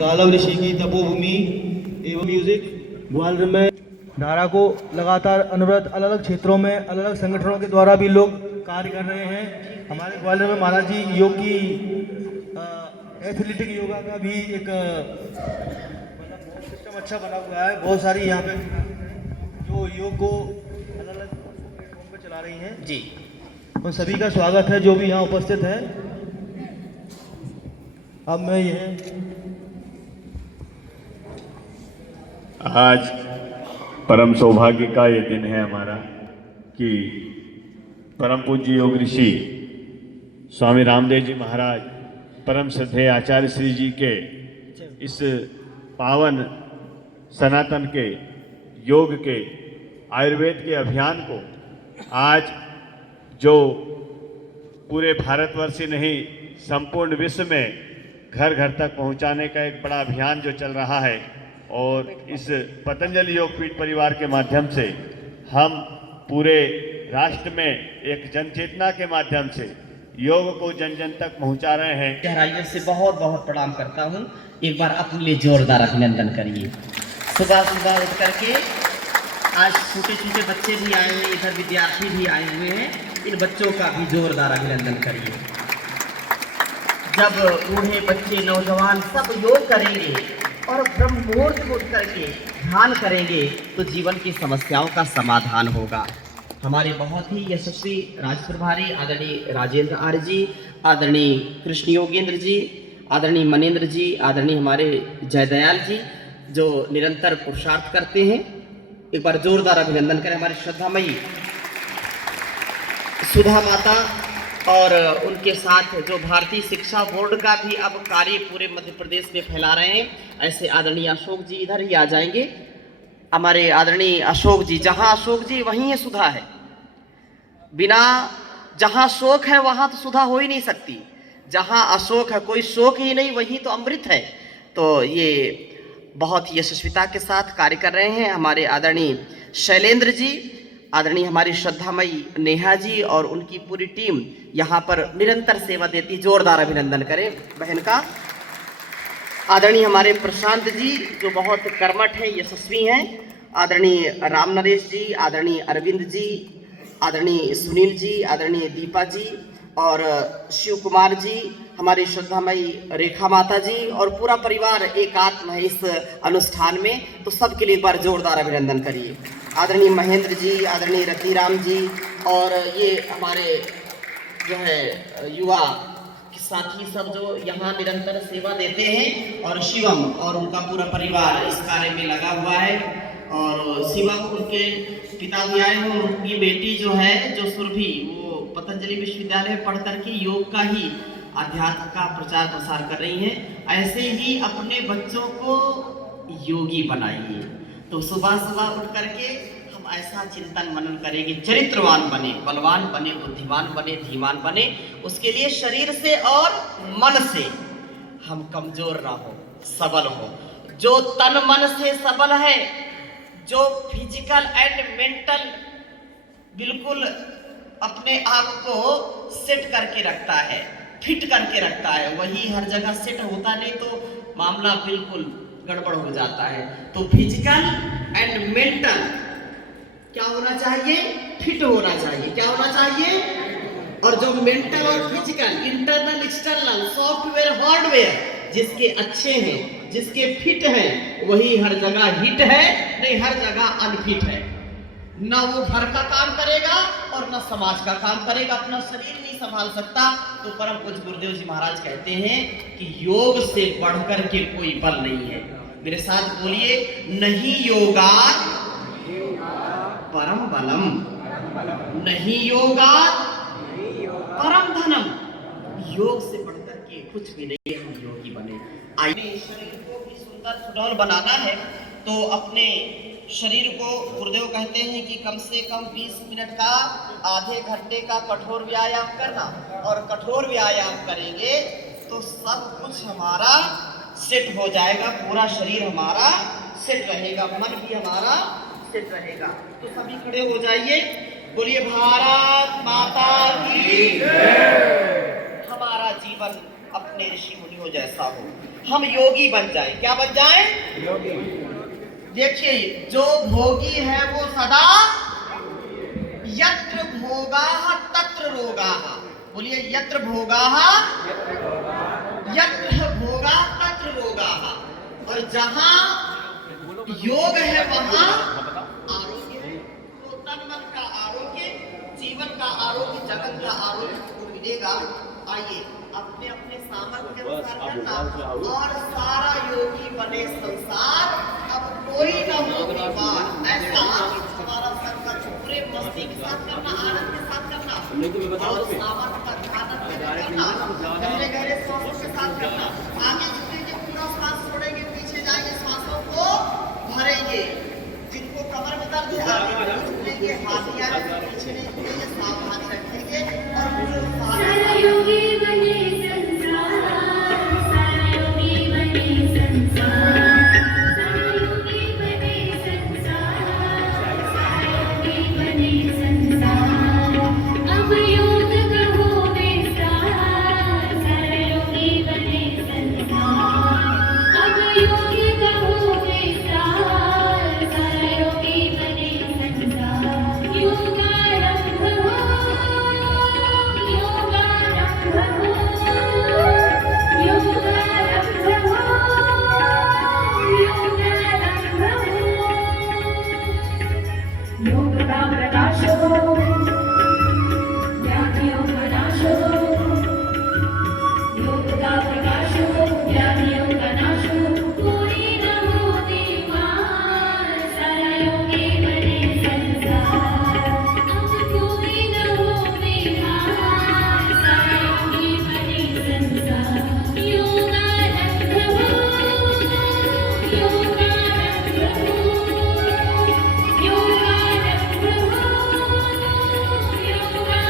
गालव ऋषि की तपोभूमि एवं म्यूजिक ग्वालियर में धारा को लगातार अनवरत अलग अलग क्षेत्रों में अलग अलग संगठनों के द्वारा भी लोग कार्य कर रहे हैं। हमारे ग्वालियर में महाराज जी योग की एथलेटिक योगा का भी एक सिस्टम अच्छा बना हुआ है। बहुत सारी यहाँ पे जो योग को अलग अलग प्लेटफॉर्म पे चला रही हैं जी, उन सभी का स्वागत है जो भी यहाँ उपस्थित है। अब मैं आज परम सौभाग्य का ये दिन है हमारा कि परम पूज्य योग ऋषि स्वामी रामदेव जी महाराज परम श्रद्धेय आचार्य श्री जी के इस पावन सनातन के योग के आयुर्वेद के अभियान को आज जो पूरे भारतवर्ष ही नहीं संपूर्ण विश्व में घर घर तक पहुंचाने का एक बड़ा अभियान जो चल रहा है, और इस पतंजलि योगपीठ परिवार के माध्यम से हम पूरे राष्ट्र में एक जनचेतना के माध्यम से योग को जन जन तक पहुंचा रहे हैं। गहराइयों से बहुत बहुत प्रणाम करता हूं। एक बार अपने लिए जोरदार अभिनंदन करिए। सुबह सुबह उठ करके आज छोटे छोटे बच्चे भी आए हुए, इधर विद्यार्थी भी आए हुए हैं, इन बच्चों का भी जोरदार अभिनंदन करिए। जब बूढ़े बच्चे नौजवान सब योग करेंगे और ब्रह्म मुहूर्त को उठ करके ध्यान करेंगे तो जीवन की समस्याओं का समाधान होगा। हमारे बहुत ही यशस्वी राज्य प्रभारी आदरणीय राजेंद्र आर्य जी, आदरणीय कृष्ण योगेंद्र जी, आदरणीय मनेंद्र जी, आदरणीय हमारे जयदयाल जी जो निरंतर पुरुषार्थ करते हैं, एक बार जोरदार अभिनंदन करें। हमारी श्रद्धामयी सुधा माता और उनके साथ जो भारतीय शिक्षा बोर्ड का भी अब कार्य पूरे मध्य प्रदेश में फैला रहे हैं, ऐसे आदरणीय अशोक जी इधर ही आ जाएंगे। हमारे आदरणीय अशोक जी, जहां अशोक जी वहीं है सुधा है। बिना जहां शोक है वहां तो सुधा हो ही नहीं सकती। जहां अशोक है, कोई शोक ही नहीं, वही तो अमृत है। तो ये बहुत यशस्विता के साथ कार्य कर रहे हैं हमारे आदरणीय शैलेंद्र जी, आदरणीय हमारी श्रद्धामयी नेहा जी और उनकी पूरी टीम यहाँ पर निरंतर सेवा देती। जोरदार अभिनंदन करें बहन का। आदरणीय हमारे प्रशांत जी जो बहुत कर्मठ हैं, यशस्वी हैं, आदरणीय राम नरेश जी, आदरणीय अरविंद जी, आदरणीय सुनील जी, आदरणीय दीपा जी और शिव कुमार जी, हमारी श्रद्धामयी रेखा माता जी और पूरा परिवार एकात्म है इस अनुष्ठान में। तो सबके लिए एक बार जोरदार अभिनंदन करिए। आदरणीय महेंद्र जी, आदरणीय रतिराम जी और ये हमारे जो है युवा साथी सब जो यहाँ निरंतर सेवा देते हैं, और शिवम और उनका पूरा परिवार इस कार्य में लगा हुआ है। और शिवम उनके पिता भी आए हैं, उनकी बेटी जो है जो सुरभि, वो पतंजलि विश्वविद्यालय में पढ़ करके योग का ही अध्यात्म का प्रचार प्रसार कर रही हैं। ऐसे ही अपने बच्चों को योगी बनाइए। तो सुबह सुबह उठ करके हम ऐसा चिंतन मनन करेंगे, चरित्रवान बने, बलवान बने, बुद्धिमान बने, धीमान बने। उसके लिए शरीर से और मन से हम कमजोर ना हो, सबल हो। जो तन मन से सबल है, जो फिजिकल एंड मेंटल बिल्कुल अपने आप को सेट करके रखता है, फिट करके रखता है, वही हर जगह सेट होता, नहीं तो मामला बिल्कुल गड़बड़ हो जाता है। तो फिजिकल एंड मेंटल क्या होना चाहिए? फिट होना चाहिए। क्या होना चाहिए? और जो मेंटल और physical, internal external, software hardware जिसके अच्छे हैं, जिसके फिट हैं, वही हर जगह हिट है, नहीं हर जगह अनफिट है। ना वो घर का काम करेगा और ना समाज का काम करेगा, अपना शरीर नहीं संभाल सकता। तो परम पूज्य गुरुदेव जी महाराज कहते हैं कि योग से बढ़कर के कोई बल नहीं है। मेरे साथ बोलिए, नहीं योगात परम बलम, नहीं योगात परम धनम। योग से बढ़कर के कुछ भी नहीं है, हम योगी बने। आइए शरीर को भी सुंदर सुडौल बनाना है तो अपने शरीर को गुरुदेव कहते हैं कि कम से कम 20 मिनट का, आधे घंटे का कठोर व्यायाम करना। और कठोर व्यायाम करेंगे तो सब कुछ हमारा सेट हो जाएगा, पूरा शरीर हमारा सेट रहेगा, मन भी हमारा सेट रहेगा। तो सभी खड़े हो जाइए, बोलिए भारत माता की जय। हमारा जीवन अपने ऋषि मुनियों हो जैसा हो, हम योगी बन जाए। क्या बन जाए? योगी। देखिए, जो भोगी है वो सदा यत्र भोगाः तत्र रोगाः। बोलिए, यत्र भोगाः तत्र रोगाः। और जहां योग है वहां आरोग्य है। तो तन मन का आरोग्य, जीवन का आरोग्य, जगत का आरोग्य को मिलेगा। आइए अपने अपने सामर्थ्य के अनुसार करना, और सारा योगी बने संसार, अब कोई न हो बीमार। ऐसा हमारा संकल्प पूरे मस्ती के साथ करना, आनंद के साथ करना, और सामर्थ्य का ध्यान करना, गहरे गहरे श्वासों के साथ करना। आगे झुकेंगे, पूरा सांस छोड़ेंगे, पीछे जाएंगे, सांसों को भरेंगे। जिनको कमर में दर्द है आगे झुकेंगे, हाथ आगे पीछे नहीं झुकेंगे, सावधानी रखेंगे, और पूरे योगी बने संसार, सारा योगी बने संसार, सारा योगी बने संसार, सारा योगी बने संसार। अब योग कहो विस्तार, सारा योगी बने संसार। अब योग कहो विस्तार, सारा योगी बने संसार। योगारंभ हो, योग का प्रकाश हो, ज्ञानियों का नाश हो, योग का प्रकाश हो, ज्ञानियों का नाश हो, कोई न हो बीमार, सारा योगी बने संसार। अब कोई न हो बीमार, सारा योगी बने संसार। योगारंभ हो, योगारंभ हो, योगारंभ हो,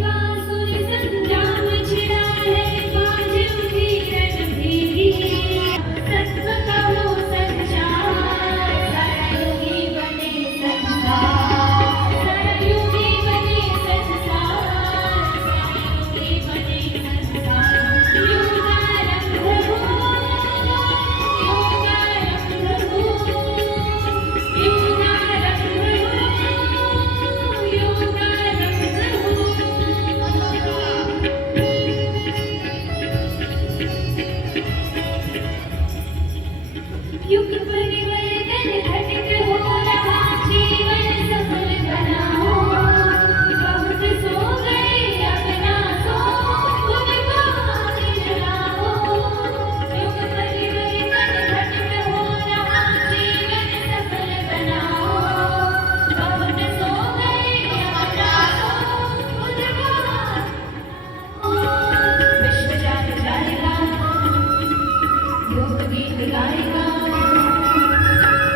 बांसुरी संजाम छिड़ा है, बाज उठी रणभेरी। सत्व कहो संचार, सारा योगी बने संसार, सारा योगी बने संसार, सारा योगी बने संसार। योगारंभ हो, योगारंभ हो, योगारंभ हो, योगारंभ हो। युग परिवर्तन घटित हो रहा, जीवन सफल बनाओ। बहुत सो गए अब ना सो, उनको आगे जगाओ। युग परिवर्तन घटित हो रहा, जीवन सफल बनाओ। बहुत सो गए अब ना सो, उनको विश्व जाग जाएगा, योग गीत गाएगा।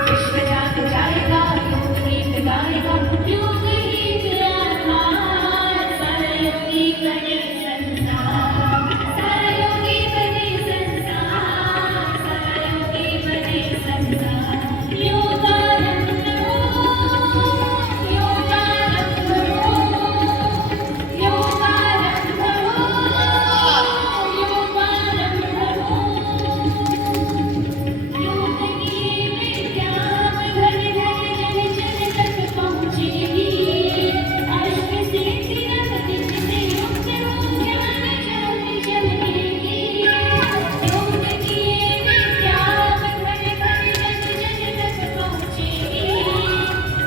विश्व जाग जाएगा, योग गीत गाएगा। योग गीत आधार, सारा योगी बने संसार, सारा योगी बने संसार, सारा योगी बने संसार। योगारंभ हो, योगारंभ हो, योगारंभ हो, योगारंभ हो। योग की विद्या घर घर जन जन तक पहुँचेगी। अष्ट सिद्धि नव दिन से युक्त हो, ज्ञान ज्योति जगेगी। योग की विद्या घर घर जन जन तक पहुँचेगी।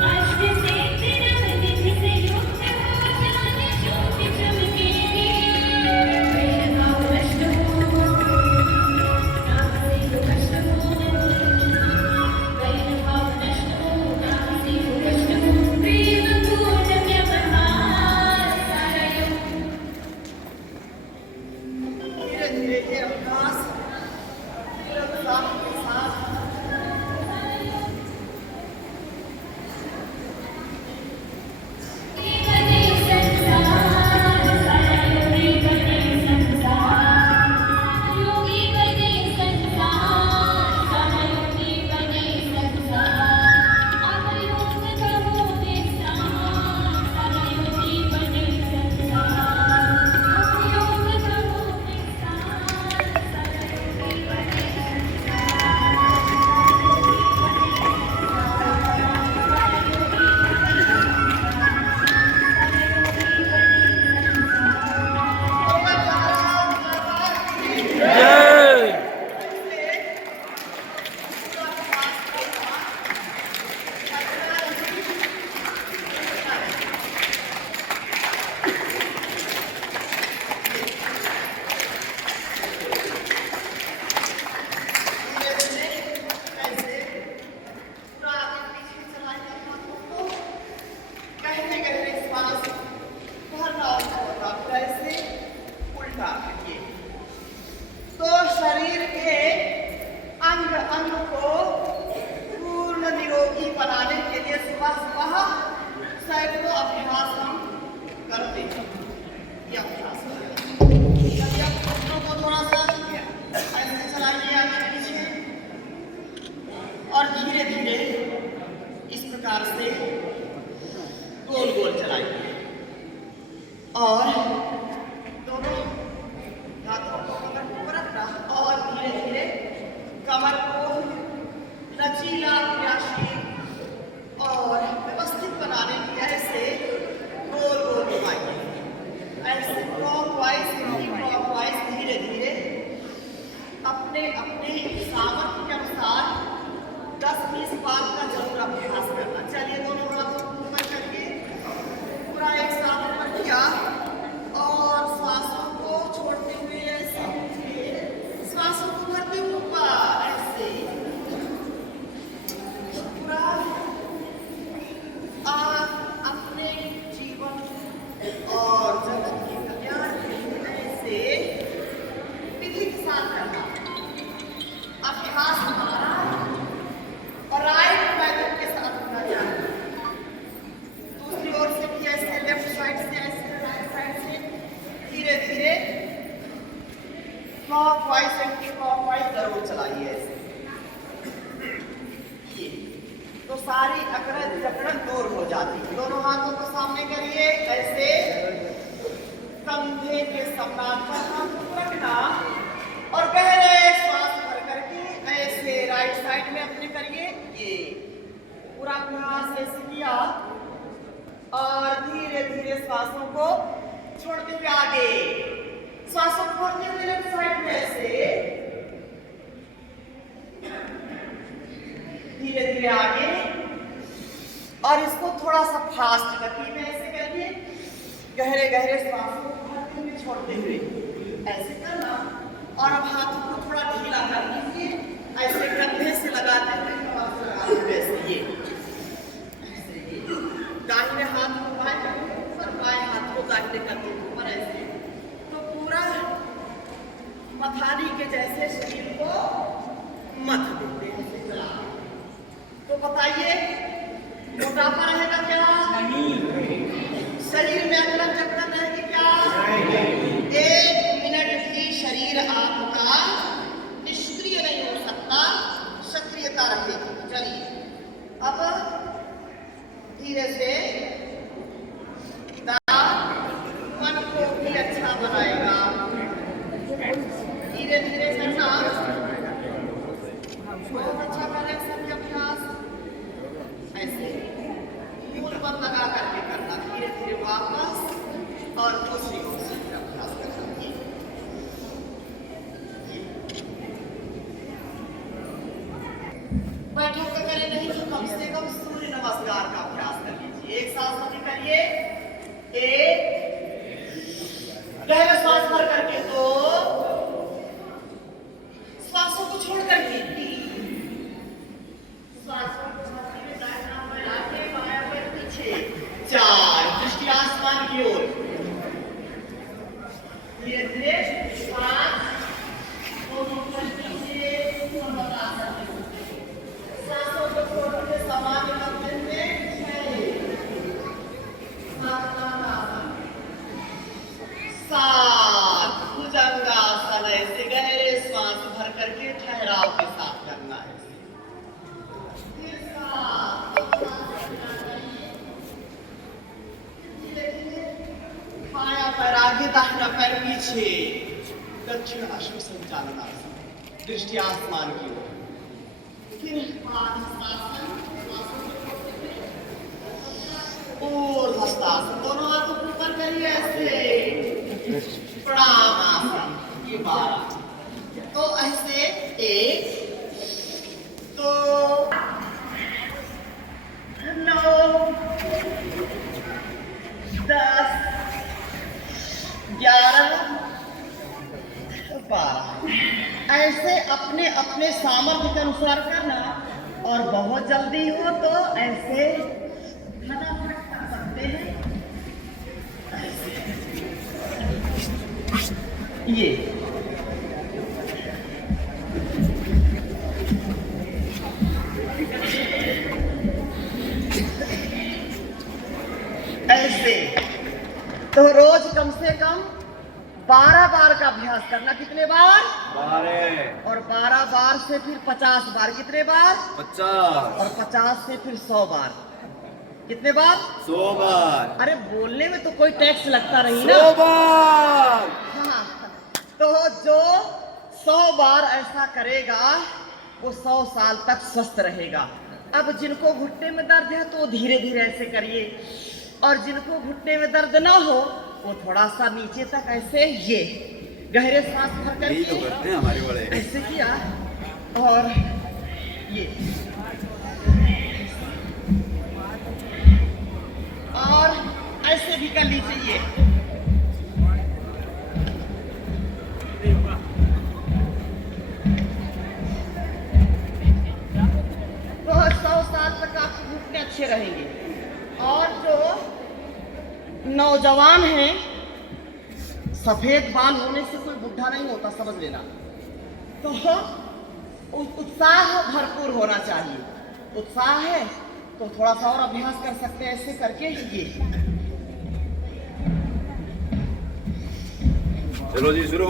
अष्ट सिद्धि नव दिन से युक्त हो, ज्ञान ज्योति चमकेगी। भेदभाव नष्ट हो, काम से कष्ट हो, भेदभाव नष्ट हो, काम से कष्ट हो, प्रेम पूर्ण व्यवहार, सारा योग। धीरे धीरे ये अभ्यास उत्साह के साथ बने संसार योगी बने संसार योगी बने संसार योगी बने संसार अब योग करो विस्तार योगी बने संसार अब योग करो विस्तार योगी बने गहरे गहरे श्वास भरना होगा, फिर ऐसे उल्टा करिए। तो शरीर के अंग अंग को पूर्ण निरोगी बनाने के लिए सुबह सुबह सैकड़ों अभ्यास हम करते हैं। ये अभ्यास करिए। अब घुटनों को थोड़ा सा ऐसे चलाइए आगे पीछे और धीरे धीरे इस प्रकार से गोल गोल चलाइए और दोनों हाथों को कमर के ऊपर रखना और धीरे धीरे कमर को लचीला क्रियाशील और व्यवस्थित बनाने के लिए ऐसे गोल गोल घुमाइए। ऐसे क्लॉकवाइज एंटी क्लॉकवाइज धीरे धीरे अपने अपने सामर्थ्य के अनुसार 10-20 बार का जरूर अभ्यास करना। चलिए दोनों हाथों को ऊपर करके पूरा एक साथ ऊपर किया और श्वासों को छोड़ते हुए ऐसे नीचे, श्वासों को भरते हुए ऊपर ऐसे पूरा आप अपने जीवन और जगत के कल्याण के लिए ऐसे विधि के साथ करना। अभ्यास हमारा और राइट मेथड के साथ होना चाहिए। दूसरी ओर से भी ऐसे लेफ्ट साइड से ऐसे राइट साइड से धीरे धीरे क्लॉकवाइज एंटी क्लॉकवाइज जरूर चलाइए ऐसे। ये तो सारी अकड़न जकड़न दूर हो जाती है। दोनों हाथों को सामने करिए ऐसे कंधे के समानांतर हाथ को रखना और गहरे श्वास भर करके ऐसे राइट साइड में अपने करिए। ये पूरा अभ्यास ऐसे किया और धीरे धीरे श्वासों को छोड़ते हुए आगे, श्वासों को छोड़ते हुए लेफ्ट साइड में ऐसे धीरे धीरे आगे और इसको थोड़ा सा फास्ट गति में ऐसे करिए। गहरे गहरे श्वासों को भरते हुए छोड़ते हुए ऐसे करना और अब हाथों को थोड़ा ढीला कर लीजिए। ऐसे कंधे से लगाते हुए ऐसे ये दाहिने हाथ को बाएं करते ऊपर, बाएं हाथ को दाहिने करते ऊपर ऐसे। तो पूरा मथानी के जैसे शरीर को मथ देते हैं ऐसे चला। तो बताइए मोटापा रहेगा क्या? नहीं। शरीर में अकड़न जकड़न रहेगी क्या? 1 मिनट भी शरीर आपका निष्क्रिय नहीं हो सकता, सक्रियता रहेगी। चलिए अब धीरे से मन को भी अच्छा बनाएगा। धीरे धीरे करना, बहुत अच्छा करें सभी अभ्यास ऐसे मूल बल लगा करके करना। धीरे धीरे वापस और दूसरी ओर से अभ्यास करना। बैठक का करें नहीं तो कम से कम सूर्य नमस्कार का अभ्यास कर लीजिए। एक साथ सभी करिए। एक गहरा श्वास भर करके, 2 श्वासों को छोड़ करके, 3 श्वासों को छाती में दाहिना पैर आगे बायां पैर पीछे, 4 दृष्टि आसमान की ओर। धीरे धीरे श्वास दोनों पैर नीचे ऐसे गहरे श्वास भर करके ठहराव के साथ करना है। फिर बायां पैर आगे, दाहिना पैर पीछे, दक्षिण अश्व संचालन आसन, दृष्टि आसमान की ओर। फिर ऊर्ध्वस्तासन, दोनों हाथों को ऊपर करिए ऐसे। प्रणाम आसन, ये 12। तो ऐसे 1 2 9 10 11 12। ऐसे अपने अपने सामर्थ्य के अनुसार करना, और बहुत जल्दी हो तो ऐसे फटाफट कर सकते हैं। ये ऐसे। तो रोज कम से कम 12 बार का अभ्यास करना। कितने बार? 12 और 12 बार से फिर 50 बार। कितने बार? 50 और 50 से फिर 100 बार। कितने बार? 100 बार अरे बोलने में तो कोई टैक्स लगता नहीं ना। 100 बार। हाँ, तो जो 100 बार ऐसा करेगा वो 100 साल तक स्वस्थ रहेगा। अब जिनको घुटने में दर्द है तो धीरे धीरे ऐसे करिए, और जिनको घुटने में दर्द ना हो वो थोड़ा सा नीचे तक ऐसे, ये गहरे सांस भर यही तो करके करते हैं हमारे बड़े। ऐसे किया, और ये, और ऐसे भी कर लीजिए। ये तो 100 साल तक आपके घुटने अच्छे रहेंगे। और जो नौजवान हैं, सफेद बाल होने से कोई बुढ़ा नहीं होता, समझ लेना। तो उत्साह भरपूर होना चाहिए। उत्साह है तो थोड़ा सा और अभ्यास कर सकते हैं ऐसे करके। ये चलो जी शुरू।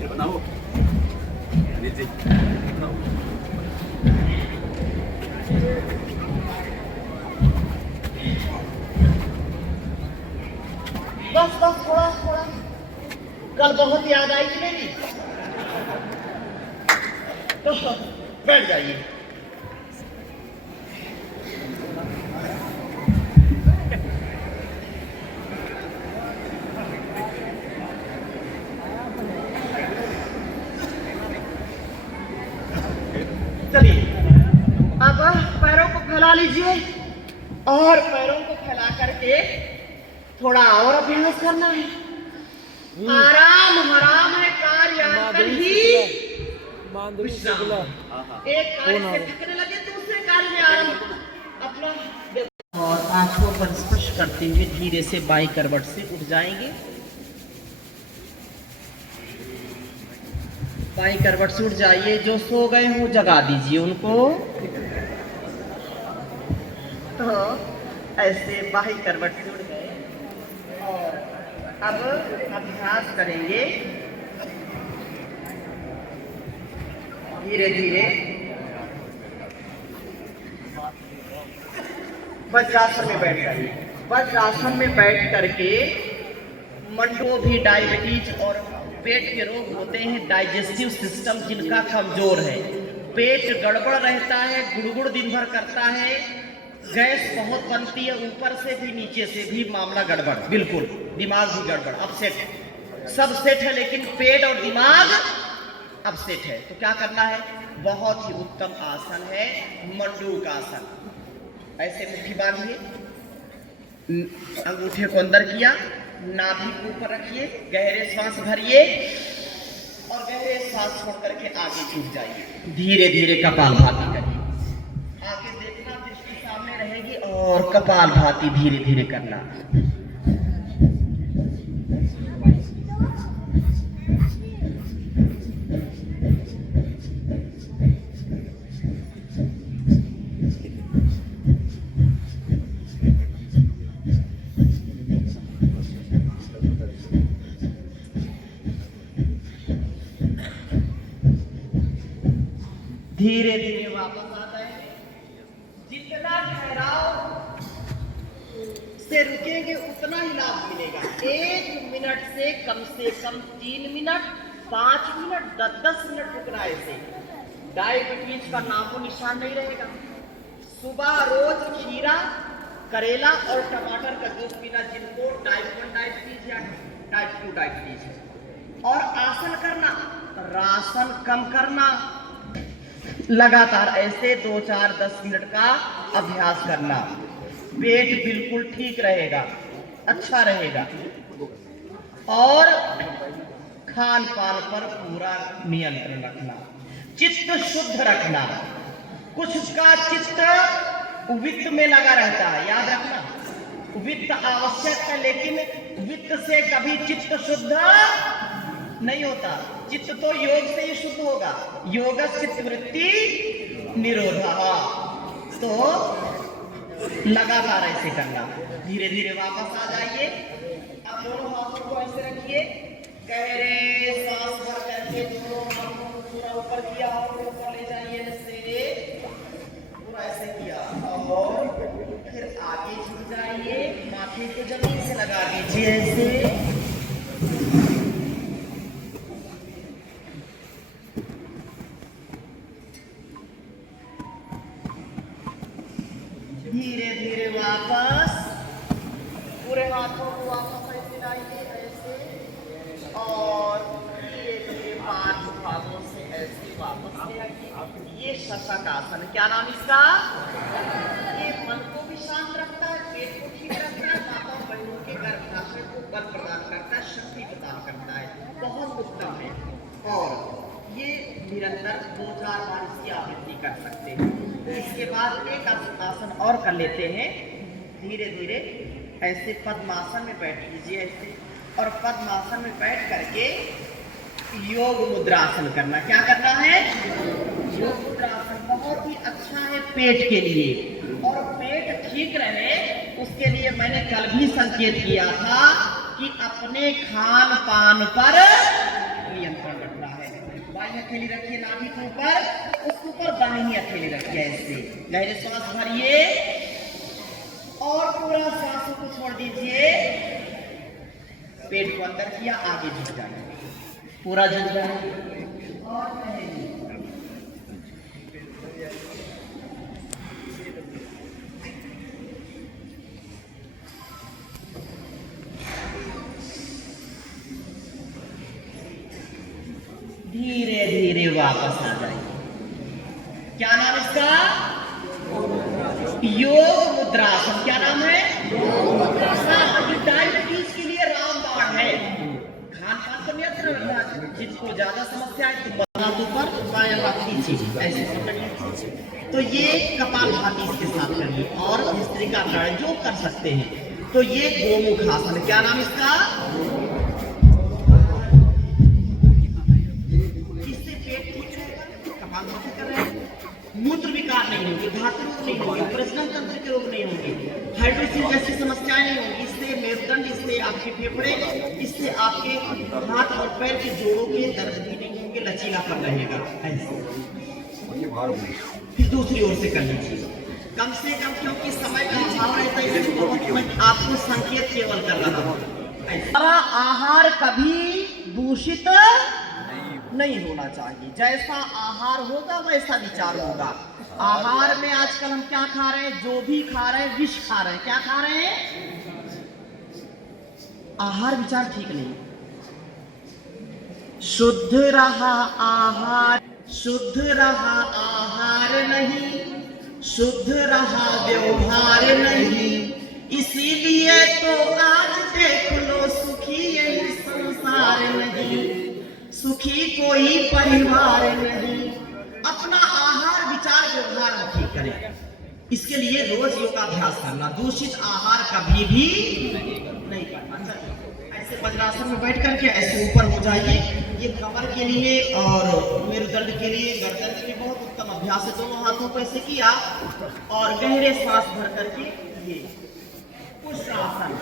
ये बनाओ नीचे। बस बस थोड़ा थोड़ा। कल बहुत याद आई थी मेरी, तो बैठ जाइए। चलिए, अब पैरों को फैला लीजिए, और पैरों को फैला करके थोड़ा और अभ्यास करना है। आराम हराम है, कार्यान्तर ही विश्राम। एक कार्य से थकने लगे दूसरे कार्य में आराम अपना। और आंखों पर स्पर्श करते हुए धीरे से बाईं करवट से उठ जाएंगे। बाईं करवट से उठ जाइए। जो सो गए हो जगा दीजिए उनको। तो ऐसे बाईं करवट से उठ गए, और अब अभ्यास करेंगे धीरे धीरे। वज्रासन में बैठ जाइए। वज्रासन में बैठ करके मंडो भी डायबिटीज और पेट के रोग होते हैं, डाइजेस्टिव सिस्टम जिनका कमजोर है, पेट गड़बड़ रहता है, गुड़गुड़ दिन भर करता है, गैस बहुत बनती है, ऊपर से भी नीचे से भी मामला गड़बड़, बिल्कुल दिमाग भी गड़बड़, अपसेट, सब सेट है लेकिन पेट और दिमाग अपसेट है। तो क्या करना है? बहुत ही उत्तम आसन है मंडूक आसन। ऐसे मुट्ठी बांधिए, अंगूठे को अंदर किया, नाभि को ऊपर रखिए, गहरे सांस भरिए, और गहरे सांस छोड़ करके आगे झुक जाइए। धीरे धीरे कपालभाति करिए। आगे देखना, दृष्टि सामने रहेगी, और कपालभाति धीरे धीरे करना। धीरे धीरे वापस आता है। जितना ठहराव से रुकेंगे उतना ही लाभ मिलेगा। 1 मिनट से कम 3 मिनट, 5 मिनट, 10 मिनट रुकना है। ऐसे डायबिटीज का नामो निशान नहीं रहेगा। सुबह रोज खीरा, करेला और टमाटर का जूस पीना, जिनको टाइप 1 डायबिटीज या टाइप 2 डायबिटीज है। और आसन करना, राशन कम करना, लगातार ऐसे 2, 4, 10 मिनट का अभ्यास करना। पेट बिल्कुल ठीक रहेगा, अच्छा रहेगा। और खान पान पर पूरा नियंत्रण रखना, चित्त शुद्ध रखना। कुछ का चित्त वित्त में लगा रहता है, याद रखना। वित्त आवश्यक है, लेकिन वित्त से कभी चित्त शुद्ध नहीं होता। चित्त तो योग से ही शुद्ध होगा। योग चित्त वृत्ति निरोधा। तो लगातार ऐसे करना। धीरे धीरे वापस आ जाइए। अब दोनों हाथों को ऐसे रखिए, गहरे सांस भर करके दोनों हाथों को पूरा ऊपर किया और ऊपर ले जाइए। ऐसे पूरा ऐसे किया और फिर आगे झुक जाइए। माथे को जमीन से लगा दीजिए ऐसे। धीरे धीरे वापस पूरे हाथों को वापस ऐसे लाइए ऐसे। और धीरे धीरे 5 भागों से ऐसे वापस ले आइए। ये शशक आसन है। क्या नाम इसका? ये मन को भी शांत रखता है, पेट को ठीक रखता है, माता बहनों के गर्भाशय को बल प्रदान करता है, शक्ति प्रदान करता है। बहुत उत्तम है। और ये निरंतर 2-4 बार इसकी आवृत्ति कर सकते हैं। इसके बाद एक आसन और कर लेते हैं। धीरे धीरे ऐसे पद्मासन में बैठ लीजिए ऐसे। और पद्मासन में बैठ करके योग मुद्रासन करना। क्या करना है? योग मुद्रासन बहुत ही अच्छा है पेट के लिए। और पेट ठीक रहे उसके लिए मैंने कल भी संकेत किया था कि अपने खान पान पर नियंत्रण रखना है। बाईं हथेली रखिए नाभि के ऊपर, उसके ऊपर दाहिनी हथेली रखिए ऐसे। गहरे सांस भरिए और पूरा सांसों को छोड़ दीजिए। पेट को अंदर किया, आगे झुक जाए, पूरा झुक जाए। और धीरे धीरे वापस आ जाइए। क्या नाम इसका? योग मुद्रासन। क्या नाम है? डायबिटीज के लिए रामबाण है। खान पान पर नियंत्रण रखना। जिसको ज्यादा समस्या है तो हाथों पर बायां हाथ पीछे ऐसे पकड़िए। तो ये कपालभाति इसके साथ करिए। और भस्त्रिका प्राणायाम जो कर सकते हैं। तो ये गोमुख आसन है। क्या नाम इसका? मूत्र विकार नहीं होगी, धातु रोग नहीं होगी, प्रजनन तंत्र के रोग नहीं होंगे, हाइड्रोसिस जैसी समस्याएं नहीं होंगी। इससे मेरुदंड, इससे आपके फेफड़े, इससे आपके हाथ और पैर के जोड़ों के दर्द भी नहीं होंगे, लचीलापन रहेगा। फिर दूसरी ओर से कर लीजिए। कम से कम, क्योंकि समय का अभाव रहता है, इसलिए आपको संकेत केवल कर रहा हूं। आहार कभी दूषित नहीं होना चाहिए। जैसा आहार होगा वैसा विचार होगा। आहार में आजकल हम क्या खा रहे हैं? जो भी खा रहे हैं विष खा रहे हैं। क्या खा रहे हैं? आहार विचार ठीक नहीं। शुद्ध रहा आहार, शुद्ध रहा आहार नहीं, शुद्ध रहा व्यवहार नहीं। इसीलिए तो आज देख लो सुखी यही संसार नहीं, सुखी कोई परिवार नहीं। अपना आहार विचार व्यवहार ठीक करें। इसके लिए रोज योगाभ्यास करना। दूषित आहार कभी भी नहीं करना चाहिए। ऐसे वज्रासन में बैठ करके ऐसे ऊपर हो जाइए। ये कमर के लिए और मेरुदंड के लिए, गर्दन के लिए बहुत उत्तम अभ्यास है। दोनों हाथों को ऐसे किया और गहरे सांस भर करके ये पुष्टासन।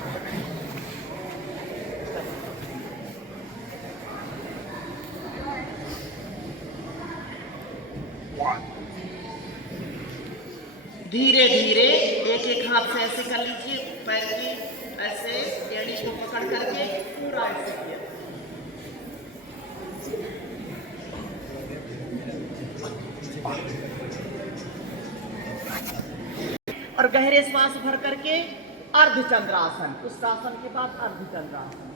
One. धीरे धीरे एक एक हाथ से ऐसे कर लीजिए, पैर की ऐसे एड़ी को पकड़ करके पूरा ऐसे किया। और गहरे श्वास भर करके अर्धचंद्रासन, उस आसन के बाद अर्धचंद्रासन।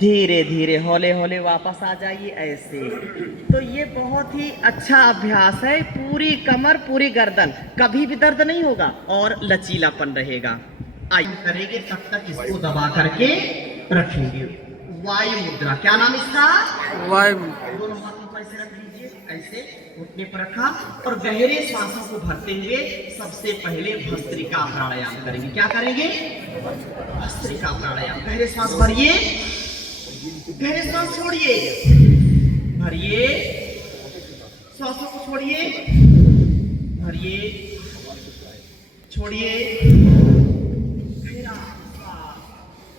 धीरे धीरे हौले हौले वापस आ जाइए ऐसे। तो ये बहुत ही अच्छा अभ्यास है, पूरी कमर पूरी गर्दन, कभी भी दर्द नहीं होगा और लचीलापन रहेगा। आइए करेंगे तब तक इसको दबा करके रखेंगे। वायु मुद्रा, क्या नाम इसका? वायु। दोनों हाथों को ऐसे रख लीजिए, ऐसे घुटने पर रखा और गहरे सांसों को भरते हुए सबसे पहले भस्त्रिका प्राणायाम करेंगे। क्या करेंगे? भस्त्रिका प्राणायाम। गहरे सांस भरिए, गहरे सांस छोड़िए, भरिए, सांसों को छोड़िए, भरिए, छोड़िए।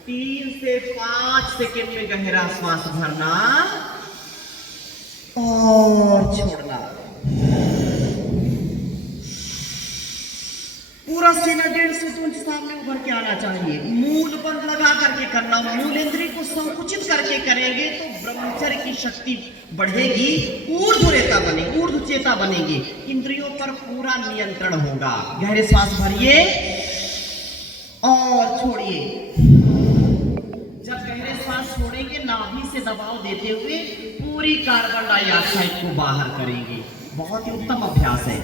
3 से 5 सेकेंड में गहरा श्वास भरना और छोड़ना। पूरा सीना 1.5 इंच सामने उभर के आना चाहिए। मूल बंद लगा करके करना, मूल इंद्रिय को संकुचित करके करेंगे तो ब्रह्मचर्य की शक्ति बढ़ेगी, ऊर्ध्वरेता बनेगी, ऊर्ध्वचेता बनेगी, इंद्रियों पर पूरा नियंत्रण होगा। गहरे श्वास भरिए और छोड़िए। जब गहरे श्वास छोड़ेंगे नाभि से दबाव देते हुए पूरी कार्बन डाइऑक्साइड को बाहर करेंगे। बहुत ही उत्तम अभ्यास है।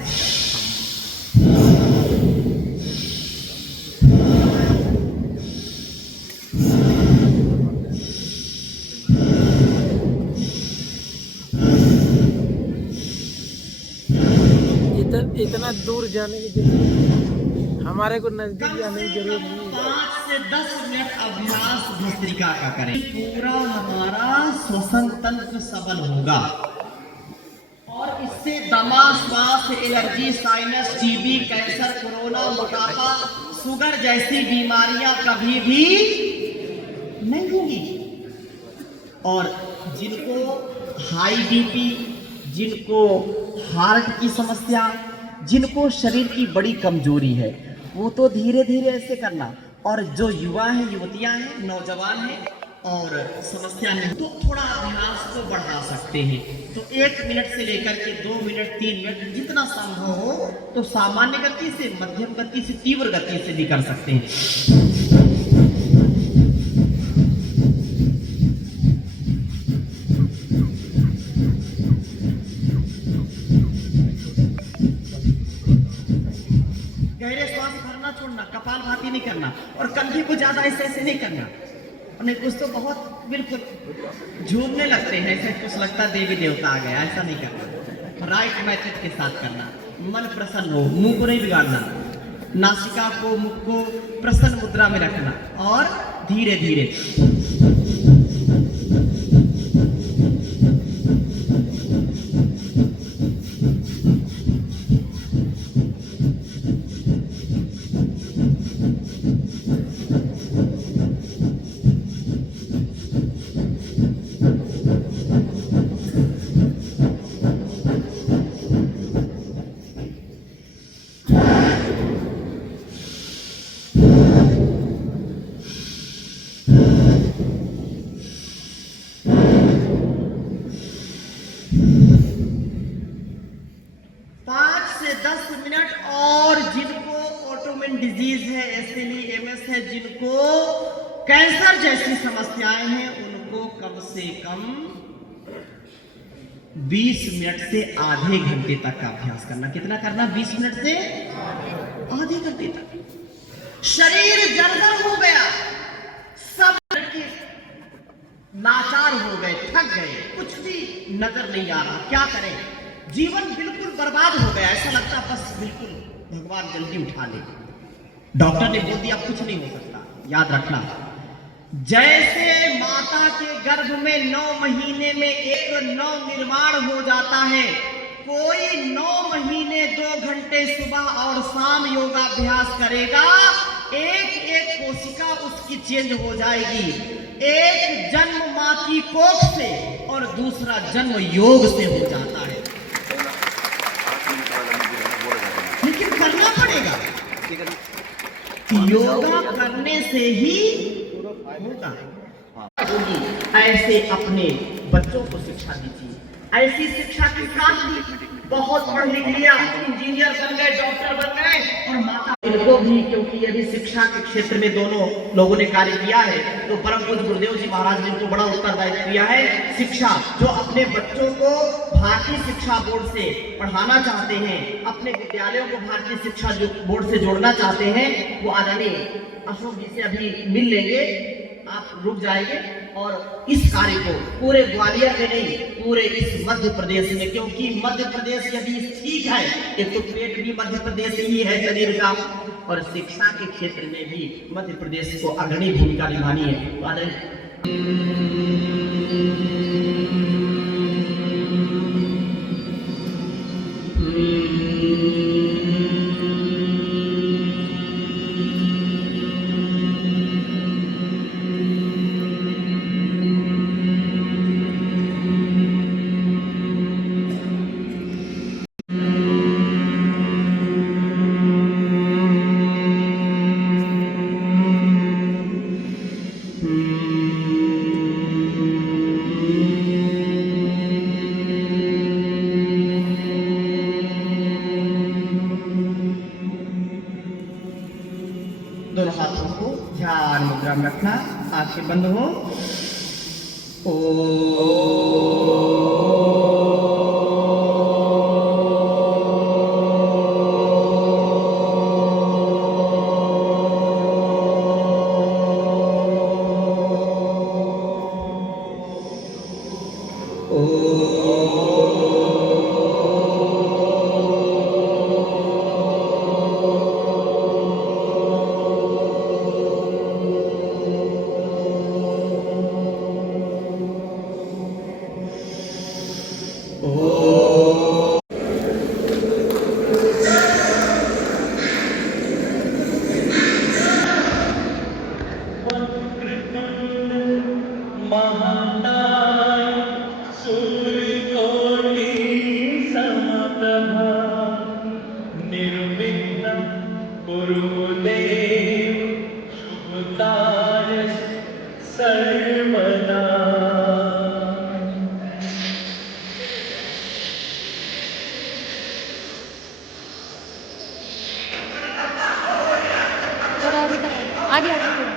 इतना दूर जाने की जरूरत, हमारे को नजदीक जाने की जरूरत नहीं। 5 से 10 मिनट अभ्यास भस्त्रिका का करें, पूरा हमारा श्वसन तंत्र सबल होगा और इससे दमा, श्वास, allergy, sinus, TB, cancer, corona, मोटापा, शुगर जैसी बीमारियां कभी भी नहीं होगी। और जिनको हाई बीपी, जिनको हार्ट की समस्या, जिनको शरीर की बड़ी कमजोरी है, वो तो धीरे धीरे ऐसे करना। और जो युवा हैं, युवतियां हैं, नौजवान हैं और समस्या नहीं, तो थोड़ा अभ्यास को बढ़ा सकते हैं। तो 1 मिनट से लेकर के 2 मिनट, 3 मिनट, जितना संभव हो तो सामान्य गति से, मध्यम गति से, तीव्र गति से भी कर सकते हैं। कपालभाति नहीं करना और कंधे को ज्यादा ऐसे ऐसे नहीं करना। और नहीं, कुछ तो बहुत बिल्कुल झूमने लगते हैं, ऐसे कुछ लगता है देवी देवता आ गया, ऐसा नहीं करना। राइट मेथड के साथ करना, मन प्रसन्न हो, मुंह को नहीं बिगाड़ना, नासिका को, मुख को प्रसन्न मुद्रा में रखना और धीरे धीरे। जिनको कैंसर जैसी समस्याएं हैं उनको कम से कम 20 मिनट से आधे घंटे तक का अभ्यास करना। कितना करना? 20 मिनट से आधे घंटे तक। शरीर जर्जर हो गया, सब लाचार हो गए, थक गए, कुछ भी नजर नहीं आ रहा, क्या करें? जीवन बिल्कुल बर्बाद हो गया, ऐसा लगता बस बिल्कुल भगवान जल्दी उठा ले। डॉक्टर ने बोल दिया कुछ नहीं हो सकता। याद रखना, जैसे माता के गर्भ में 9 महीने में एक नव निर्माण हो जाता है, कोई 9 महीने 2 घंटे सुबह और शाम योगाभ्यास करेगा, एक एक कोशिका उसकी चेंज हो जाएगी। एक जन्म मां की कोख से और दूसरा जन्म योग से हो जाता है, लेकिन करना पड़ेगा। योगा करने से ही होगा। ऐसे अपने बच्चों को शिक्षा दीजिए। ऐसी शिक्षा के साथ भी बहुत पढ़ लिख लिया, इंजीनियर बन गए, डॉक्टर बन गए, और माता इनको भी, क्योंकि यदि शिक्षा के क्षेत्र में दोनों लोगों ने कार्य किया है, तो परम पूज्य गुरुदेव जी महाराज ने इनको बड़ा उत्तरदायित्व दिया है। शिक्षा जो अपने बच्चों को भारतीय शिक्षा बोर्ड से पढ़ाना चाहते हैं, अपने विद्यालयों को भारतीय शिक्षा बोर्ड से जोड़ना चाहते हैं, वो आदरणीय अशोक जी से अभी मिल लेंगे। आप रुक जाएंगे और इस कार्य को पूरे ग्वालियर में नहीं, पूरे इस मध्य प्रदेश में, क्योंकि मध्य प्रदेश यदि ठीक है, एक तो पेट भी मध्य प्रदेश ही है शरीर का, और शिक्षा के क्षेत्र में भी मध्य प्रदेश को अग्रणी भूमिका निभानी है। दोनों हाथों को ध्यान मुद्रा में रखना, आंखें बंद हो। आगे आगे थोड़ा।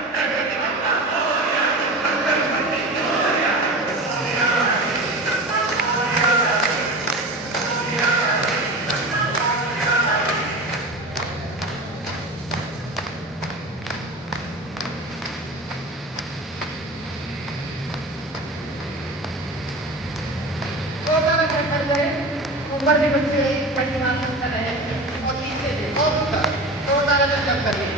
ऊपर भी बच्चे परिमाण कर रहे हैं और पीछे भी और कर रहे हैं।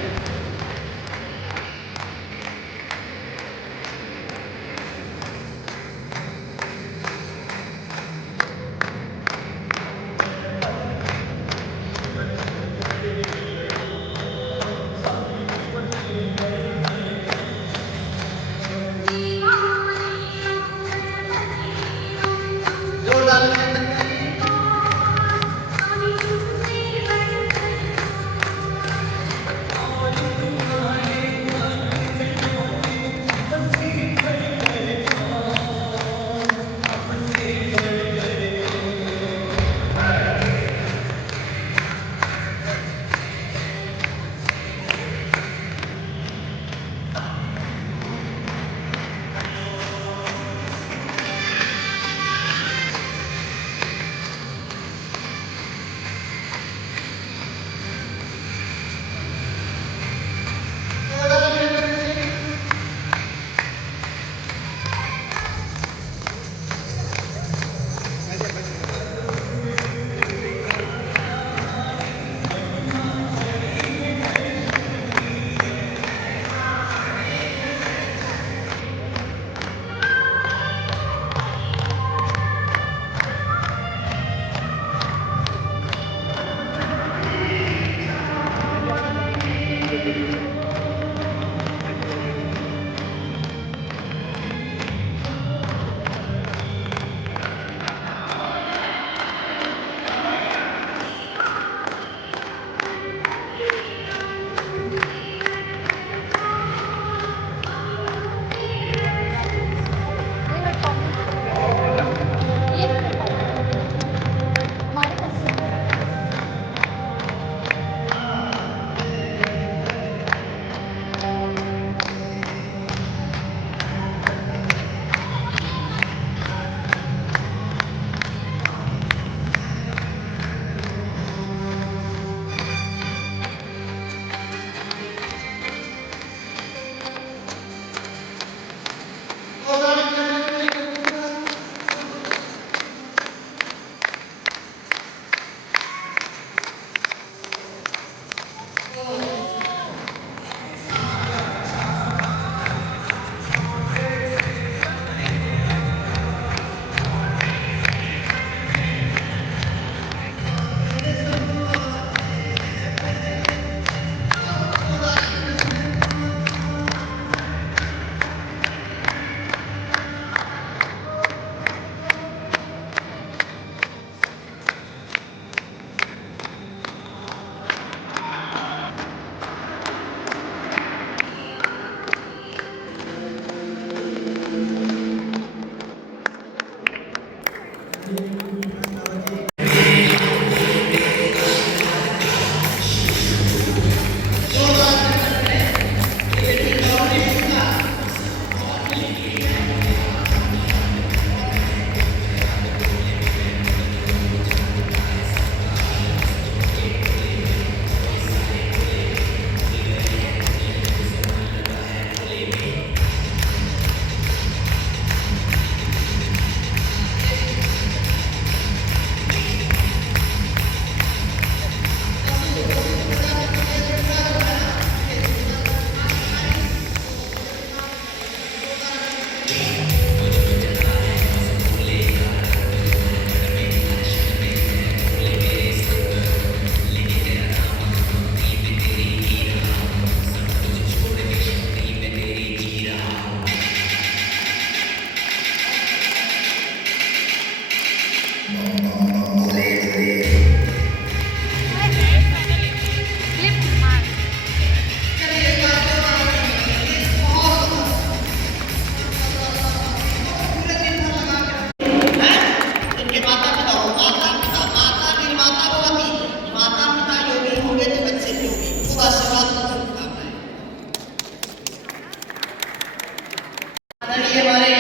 आदरणीय हमारे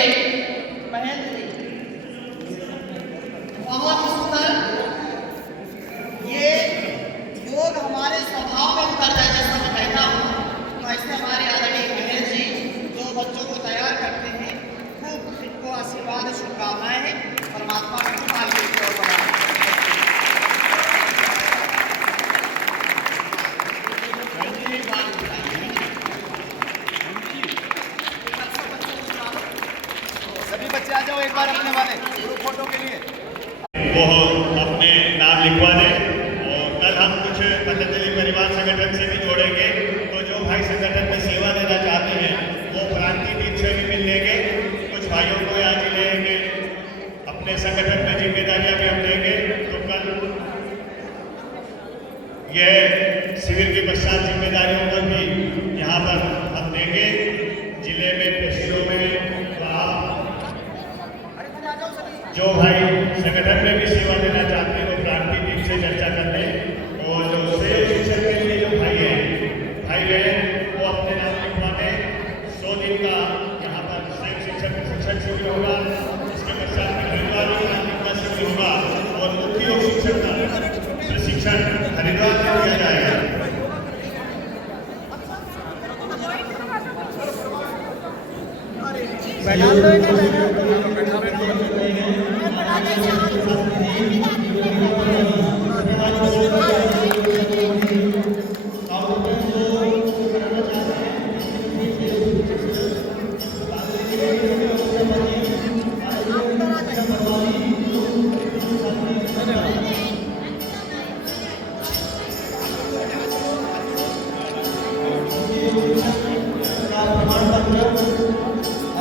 महेंद्र जी, बहुत सुंदर। ये योग हमारे स्वभाव में उतर जाए जैसा मैं कहता हूँ, तो ऐसे हमारे आदरणीय महेंद्र जी जो बच्चों को तैयार करते हैं, खूब इनको आशीर्वाद शुभकामनाएं हैं। परमात्मा को आगे की ओर बढ़ाए। सभी बच्चे आ जाओ एक बार अपने वाले ग्रुप फोटो के लिए। वो अपने नाम लिखवा दें और कल हम कुछ पतंजलि परिवार संगठन से भी जोड़ेंगे। तो जो भाई संगठन में सेवा देना चाहते हैं वो क्रांति दीप से भी मिल लेंगे। कुछ भाइयों को आज ही लेंगे, अपने संगठन में जिम्मेदारियां भी हम लेंगे। तो कल ये शिविर के पश्चात जिम्मेदारियों को भी यहाँ पर हम देंगे। जिले में पेशियों में जो भाई संगठन में भी सेवा देना चाहते हैं वो क्रांति टीम से चर्चा कर लें। और जो सहयोग शिक्षक के लिए जो भाई बहन वो अपने नाम लिखवा दें। 100 दिन का यहाँ पर सहयोग शिक्षक प्रशिक्षण शिविर होगा। इसके पश्चात हरिद्वार में का शिविर होगा और मुख्य योग शिक्षक का प्रशिक्षण हरिद्वार में किया जाएगा।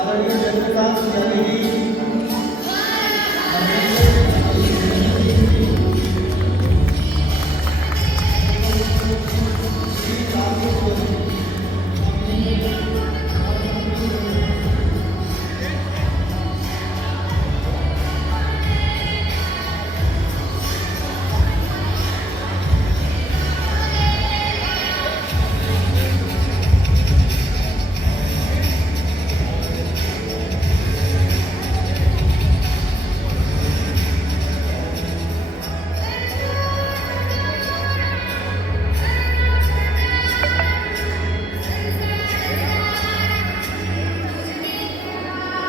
आदरणीय जनता